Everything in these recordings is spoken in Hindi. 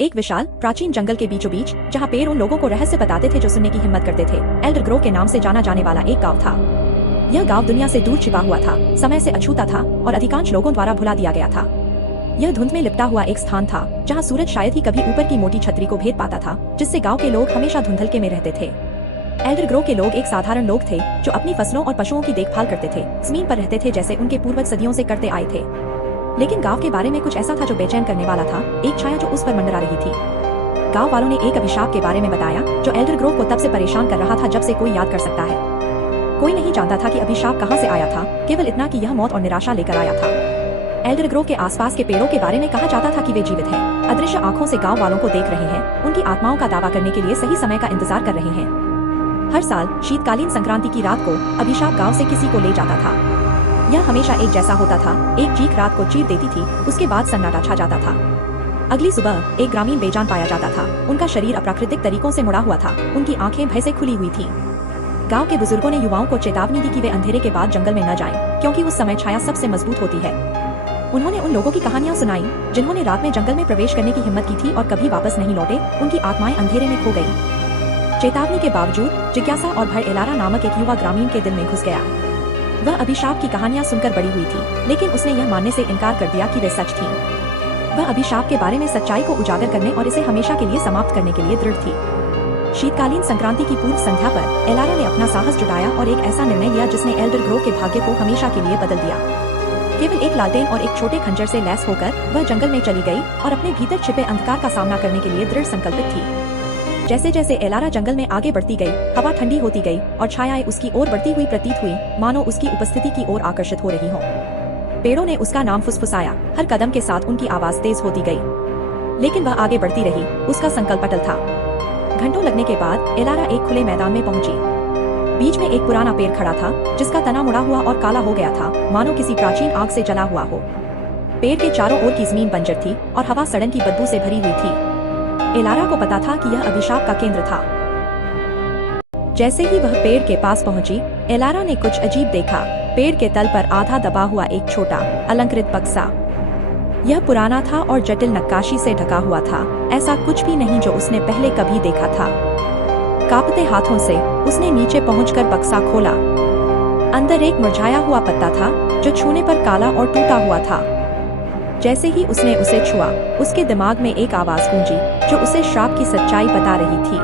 एक विशाल प्राचीन जंगल के बीचों बीच, जहाँ पेड़ उन लोगों को रहस्य बताते थे जो सुनने की हिम्मत करते थे, एल्डर ग्रोव के नाम से जाना जाने वाला एक गांव था। यह गांव दुनिया से दूर छिपा हुआ था, समय से अछूता था और अधिकांश लोगों द्वारा भुला दिया गया था। यह धुंध में लिपटा हुआ एक स्थान था, जहाँ सूरज शायद ही कभी ऊपर की मोटी छतरी को भेद पाता था, जिससे गाँव के लोग हमेशा धुंधलके में रहते थे। एल्डर ग्रोव के लोग एक साधारण लोग थे जो अपनी फसलों और पशुओं की देखभाल करते थे, जमीन पर रहते थे जैसे उनके पूर्वज सदियों से करते आए थे। लेकिन गांव के बारे में कुछ ऐसा था जो बेचैन करने वाला था, एक छाया जो उस पर मंडरा रही थी। गांव वालों ने एक अभिशाप के बारे में बताया जो एल्डर ग्रोव को तब से परेशान कर रहा था जब से कोई याद कर सकता है। कोई नहीं जानता था कि अभिशाप कहां से आया था, केवल इतना कि यह मौत और निराशा लेकर आया था। एल्डर ग्रोव के आसपास के पेड़ों के बारे में कहा जाता था कि वे जीवित हैं, अदृश्य आंखों से गांव वालों को देख रहे हैं, उनकी आत्माओं का दावा करने के लिए सही समय का इंतजार कर रहे हैं। हर साल शीतकालीन संक्रांति की रात को अभिशाप गांव से किसी को ले जाता था। यह हमेशा एक जैसा होता था, एक चीख रात को चीर देती थी, उसके बाद सन्नाटा छा जाता था। अगली सुबह एक ग्रामीण बेजान पाया जाता था, उनका शरीर अप्राकृतिक तरीकों से मुड़ा हुआ था, उनकी आंखें भय से खुली हुई थी। गांव के बुजुर्गों ने युवाओं को चेतावनी दी कि वे अंधेरे के बाद जंगल में न जाएं, क्योंकि उस समय छाया सबसे मजबूत होती है। उन्होंने उन लोगों की कहानियां सुनाई जिन्होंने रात में जंगल में प्रवेश करने की हिम्मत की थी और कभी वापस नहीं लौटे, उनकी आत्माएं अंधेरे में खो गयी। चेतावनी के बावजूद जिज्ञासा और भय एलारा नामक एक युवा ग्रामीण के दिल में घुस गया। वह अभिशाप की कहानियां सुनकर बड़ी हुई थी, लेकिन उसने यह मानने से इनकार कर दिया कि वे सच थीं। वह अभिशाप के बारे में सच्चाई को उजागर करने और इसे हमेशा के लिए समाप्त करने के लिए दृढ़ थी। शीतकालीन संक्रांति की पूर्व संध्या पर एलारा ने अपना साहस जुटाया और एक ऐसा निर्णय लिया जिसने एल्डर ग्रोव के भाग्य को हमेशा के लिए बदल दिया। केवल एक लालटेन और एक छोटे खंजर से लैस होकर वह जंगल में चली गई और अपने भीतर छिपे अंधकार का सामना करने के लिए दृढ़ संकल्पित थी। जैसे जैसे एलारा जंगल में आगे बढ़ती गई, हवा ठंडी होती गई और छायाएं उसकी ओर बढ़ती हुई प्रतीत हुई, मानो उसकी उपस्थिति की ओर आकर्षित हो रही हों। पेड़ों ने उसका नाम फुसफुसाया, हर कदम के साथ उनकी आवाज तेज होती गई। लेकिन वह आगे बढ़ती रही, उसका संकल्प अटल था। घंटों लगने के बाद एलारा एक खुले मैदान में पहुंची। बीच में एक पुराना पेड़ खड़ा था, जिसका तना मुड़ा हुआ और काला हो गया था, मानो किसी प्राचीन आग से जला हुआ हो। पेड़ के चारों ओर की जमीन बंजर थी और हवा सड़न की बदबू से भरी हुई थी। एलारा को पता था कि यह अभिशाप का केंद्र था। जैसे ही वह पेड़ के पास पहुंची, एलारा ने कुछ अजीब देखा। पेड़ के तल पर आधा दबा हुआ एक छोटा अलंकृत बक्सा। यह पुराना था और जटिल नक्काशी से ढका हुआ था, ऐसा कुछ भी नहीं जो उसने पहले कभी देखा था। कांपते हाथों से उसने नीचे पहुंचकर बक्सा खोला। अंदर एक मुरझाया हुआ पत्ता था जो छूने पर काला और टूटा हुआ था। जैसे ही उसने उसे छुआ, उसके दिमाग में एक आवाज गूंजी जो उसे श्राप की सच्चाई बता रही थी।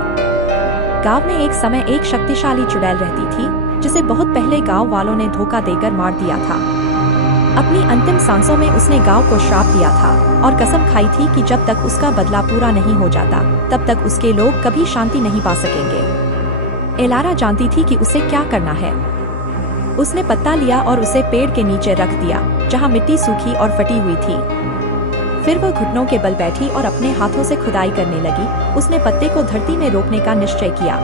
गांव में एक समय एक शक्तिशाली चुड़ैल रहती थी, जिसे बहुत पहले गांव वालों ने धोखा देकर मार दिया था। अपनी अंतिम सांसों में उसने गांव को श्राप दिया था और कसम खाई थी कि जब तक उसका बदला पूरा नहीं हो जाता, तब तक उसके लोग कभी शांति नहीं पा सकेंगे। एलारा जानती थी कि उसे क्या करना है। उसने पत्ता लिया और उसे पेड़ के नीचे रख दिया, जहां मिट्टी सूखी और फटी हुई थी। फिर वह घुटनों के बल बैठी और अपने हाथों से खुदाई करने लगी। उसने पत्ते को धरती में रोपने का निश्चय किया।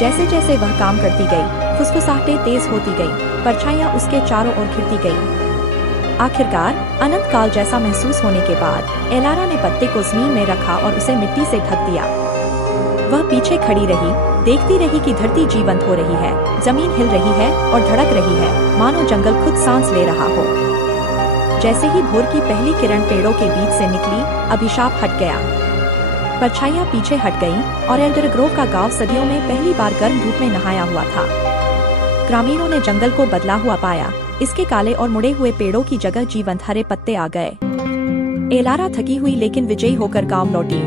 जैसे जैसे वह काम करती गई, फुसफुसाहटें तेज होती गईं, परछाइयां उसके चारों ओर घिरती गईं। आखिरकार अनंत काल जैसा महसूस होने के बाद एलारा ने पत्ते को जमीन में रखा और उसे मिट्टी से ढक दिया। वह पीछे खड़ी रही, देखती रही कि धरती जीवंत हो रही है, जमीन हिल रही है और धड़क रही है, मानो जंगल खुद सांस ले रहा हो। जैसे ही भोर की पहली किरण पेड़ों के बीच से निकली, अभिशाप हट गया। परछाइयां पीछे हट गईं और एल्डर ग्रोव का गांव सदियों में पहली बार गर्म धूप में नहाया हुआ था। ग्रामीणों ने जंगल को बदला हुआ पाया। इसके काले और मुड़े हुए पेड़ों की जगह जीवंत हरे पत्ते आ गए। एलारा थकी हुई लेकिन विजयी होकर गांव लौटी।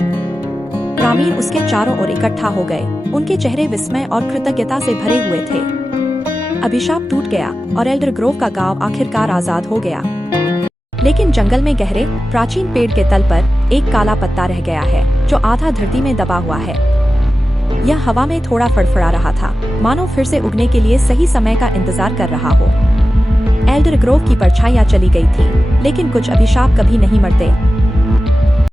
ग्रामीण उसके चारों ओर इकट्ठा हो गए, उनके चेहरे विस्मय और कृतज्ञता से भरे हुए थे। अभिशाप टूट गया और एल्डर ग्रोव का गांव आखिरकार आजाद हो गया। लेकिन जंगल में गहरे प्राचीन पेड़ के तल पर एक काला पत्ता रह गया है, जो आधा धरती में दबा हुआ है। यह हवा में थोड़ा फड़फड़ा रहा था, मानो फिर से उगने के लिए सही समय का इंतजार कर रहा हो। एल्डर ग्रोव की परछाइयां चली गई थी, लेकिन कुछ अभिशाप कभी नहीं मरते।